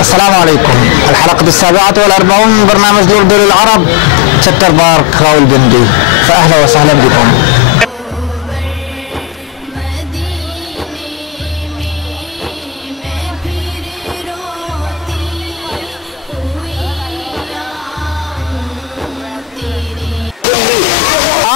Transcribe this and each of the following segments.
السلام عليكم. الحلقة 47 من برنامج الأردن للعرب، تشتر بارك راولبندي، فأهلا وسهلا بكم.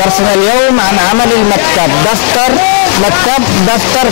درسنا اليوم عن عمل المكتب. دفتر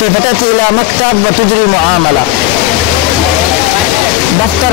كيف تأتي إلى مكتب وتجري معاملة. دفتر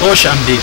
خوش آمدید.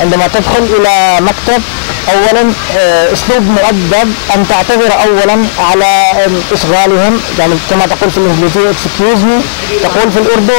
عندما تدخل إلى مكتب أولا أسلوب مؤدب أن تعتذر أولا على إشغالهم، يعني كما تقول في الإنجليزية excuse me، تقول في الأردو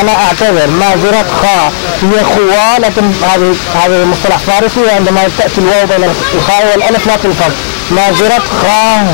أنا أعتذر. معذرت خواء هي خواء، لكن هذا مصطلح فارسي، عندما تأتي الواو بين الخاء والألف لا تلفظ. معذرت خواء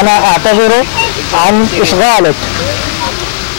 أنا أعتذر عن إشغالك.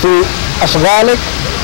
في أشغالك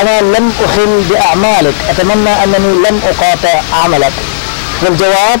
أنا لم أخل بأعمالك. أتمنى أنني لم أقاطع عملك. والجواب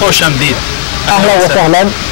خوش آمدید. أهلا وسهلا.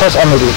خوش آمدید.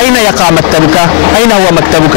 أين يقع مكتبك؟ أين هو مكتبك؟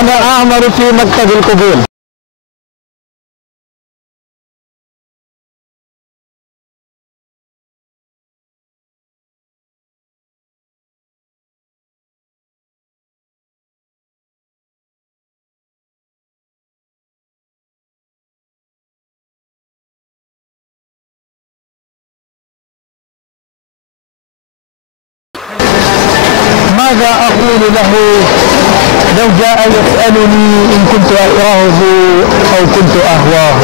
أنا أعمل في مكتب القبول. ماذا أقول له لو جاء يسألني إن كنت أكرهه أو كنت أهواه؟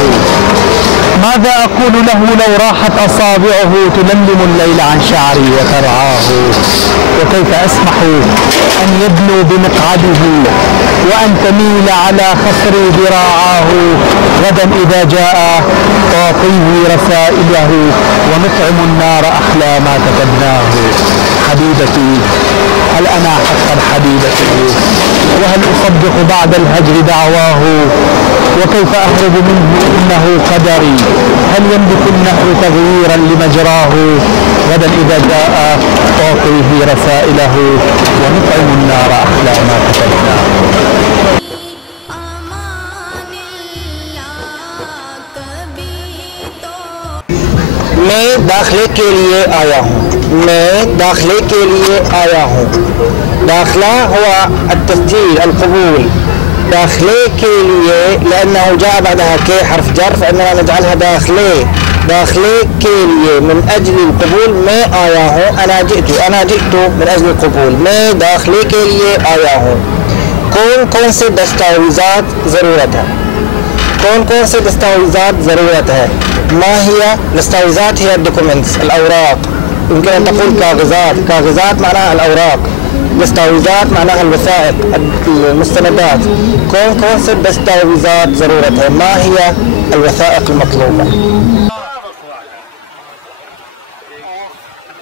ماذا أقول له لو راحت أصابعه تلملم الليل عن شعري وترعاه؟ وكيف أسمح أن يدنو بمقعده وأن تميل على خصري ذراعاه؟ غدا إذا جاء تعطيه رسائله ونطعم النار أحلى ما كتبناه. حبيبتي، هل أنا حقا حبيبتي؟ وهل أصدق بعد الهجر دعواه؟ وكيف أهرب منه إنه قدري؟ هل يملك النهر تغييرا لمجراه؟ غدا إذا جاء أعطيه رسائله ونطعم النار أحلى ما كتبناه. میں داخلے کے لیے آیا ہوں. میں داخلے کے لیے آیا ہوں. داخلة هو التسجيل القبول. داخلة کے لیے لأنه جاء بعدها كي حرف جر فإننا نجعلها داخلة. داخلة کے لیے من أجل القبول میں آیا ہوں. أنا جئت من أجل القبول. میں داخلے کے لیے آیا ہوں. کون سے دستاویزات ضرورت ہے؟ کون سے دستاویزات ضرورت ہے؟ ما هي دستاویزات؟ هي الدوكومنتس، الأوراق. يمكن أن تقول كاغذات. كاغذات معناها الأوراق، دستاویزات معناها الوثائق، المستندات. کون سے دستاویزات ضرورت ہے؟ ما هي الوثائق المطلوبة؟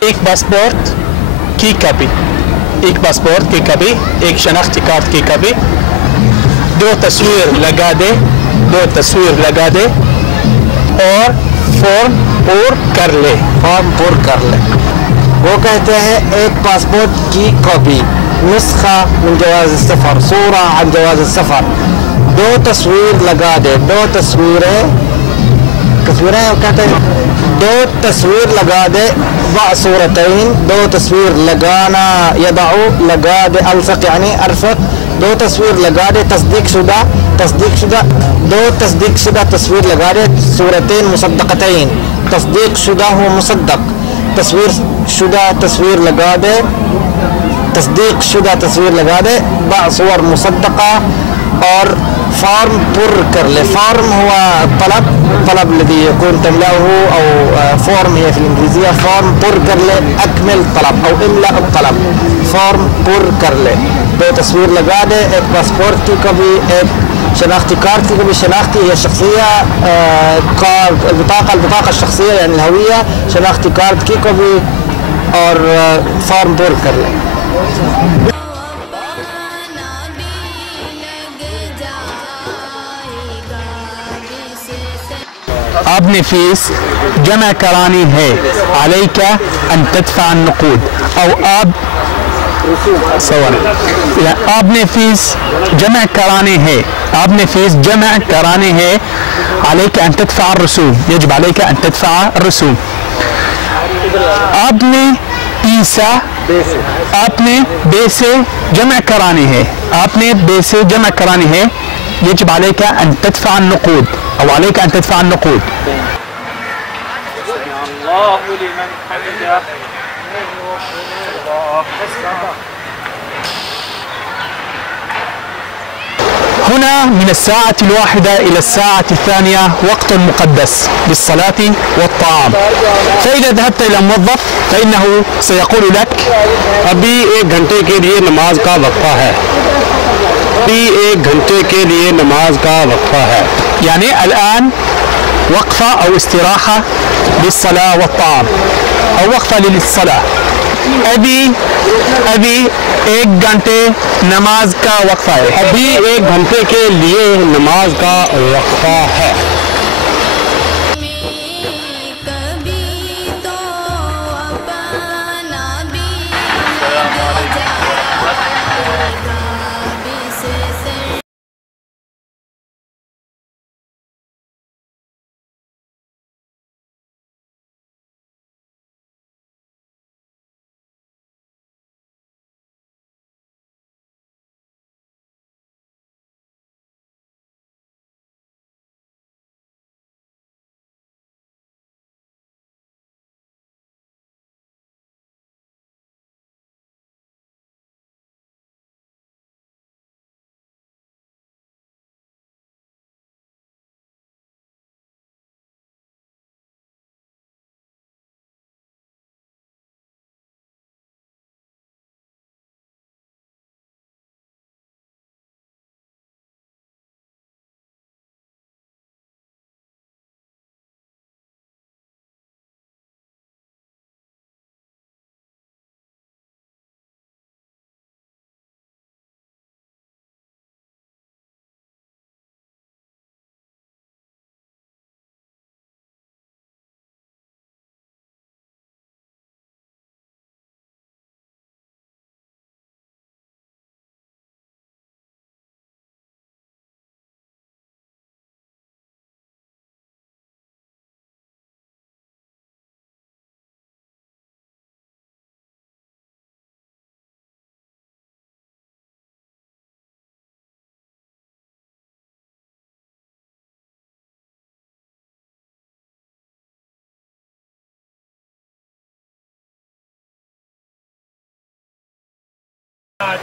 ایک پاسپورٹ کی کاپی، ایک پاسپورٹ کی کاپی، ایک شناختی کارڈ کی کاپی، دو تصویر لگا دے اور فارم پور کر لے. فارم پر کر لے. وہ کہتے ہیں ایک پاسپورٹ کی کاپی، نسخہ من جواز السفر، صورة عن جواز السفر. دو تصویر لگا دے. دو تصویریں کہتے ہیں دو تصویر لگا دے. ضع صورتين. دو تصویر لگانا، یضعو لگا دے، الصق یعنی ارفق. دو تصویر لگا دے. تصدیق شدہ دو تصدیق شدہ تصویر لگا دے. صورتين مصدقتين. تصدیق شدہ ہو مصدق. تصویر شدہ تصویر لگا دے. تصدیق شدہ تصویر لگا دے. ضع صور مصدقہ. اور فارم پر کر لے. فارم ہوا طلب الذي يكون تملأه أو فورم هي في الإنجليزية. فارم پر کر لے. أكمل طلب أو املأ الطلب. فارم پر کر لے. دو تصویر لگا دے. ایک پاسپورٹ کی کبھی، ایک شناختی کارڈ کی کبھی. شناختی هي الشخصية، البطاقة الشخصية يعني الهوية. شناختی کارڈ کی کبھی اور فارم پر کر لے. آپ نے فیس جمع کرانی ہے. علیک ان تدفع النقود او آپ نے فیس جمع کرانی ہے. آپ نے فیس جمع کرانی ہے. علیک ان تدفع الرسوم. يجب عليك ان تدفع الرسوم. آپ نے بیسے جمع کرانی ہے. آپ نے بیسے جمع کرانی ہے. يجب عليك ان تدفع النقود او عليك ان تدفع النقود. الله لمن حمده. هنا من الساعة 1 إلى الساعة 2 وقت مقدس للصلاة والطعام. فإذا ذهبت إلى موظف فإنه سيقول لك ابھی 1 گھنٹے کے لیے نماز کا وقفہ ہے. ابھی 1 گھنٹے کے لیے نماز کا وقفہ ہے. يعني الآن وقفة أو استراحة للصلاة والطعام أو وقفة للصلاة. ابھی 1 گھنٹے نماز کا وقفہ ہے. ابھی 1 گھنٹے کے لیے نماز کا وقفہ ہے.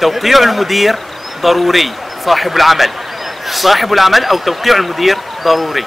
توقيع المدير ضروري. صاحب العمل. صاحب العمل أو توقيع المدير ضروري.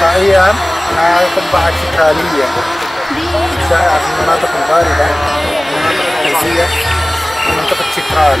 فعليا أنا طبعة شكالية شائعة في المناطق الباردة، المناطق الحيزية، منطقة شكال.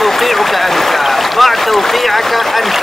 توقيعك أنت ضع توقيعك أنت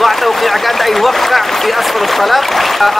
ضع توقيعك أنت أي وقع في أسفل الطلب.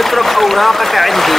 اترك أوراقك عندي.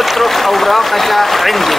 اترك أوراقك عندي.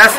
10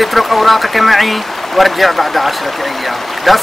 اترك أوراقك معي وارجع بعد 10 أيام. 10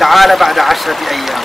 تعال بعد 10 أيام.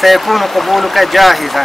سيكون قبولك جاهزا.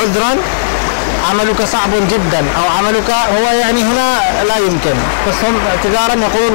عذرا عملك صعب جدا أو عملك هو يعني هنا لا يمكن، بس هم اعتذارا يقولون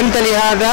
أنت لهذا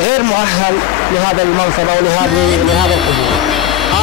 غير مؤهل لهذا المنصب أو لهذا القبول.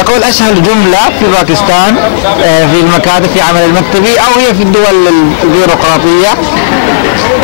يقول أشهر جملة في باكستان في المكاتب في عمل المكتبي أو هي في الدول البيروقراطية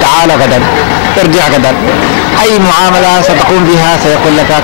تعال غدا, ارجع غدا. أي معاملة ستقوم بها سيقول لك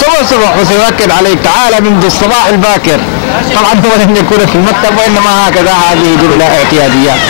صبح صبح, وسيؤكد عليك تعال منذ الصباح الباكر. طبعا هو لن يكون في المكتب وإنما هكذا, هذه جملة اعتيادية.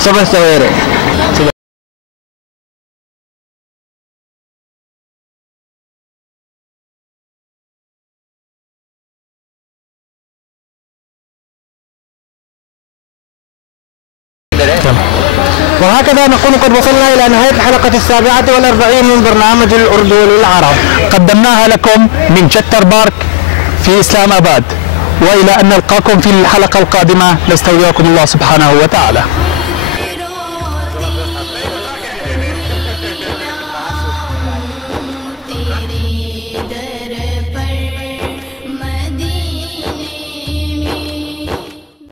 صبح سويرة. وهكذا نكون قد وصلنا إلى نهاية الحلقة 47 من برنامج الأردن للعرب. قدمناها لكم من جتر بارك في إسلام آباد، وإلى أن نلقاكم في الحلقة القادمة نستودعكم الله سبحانه وتعالى.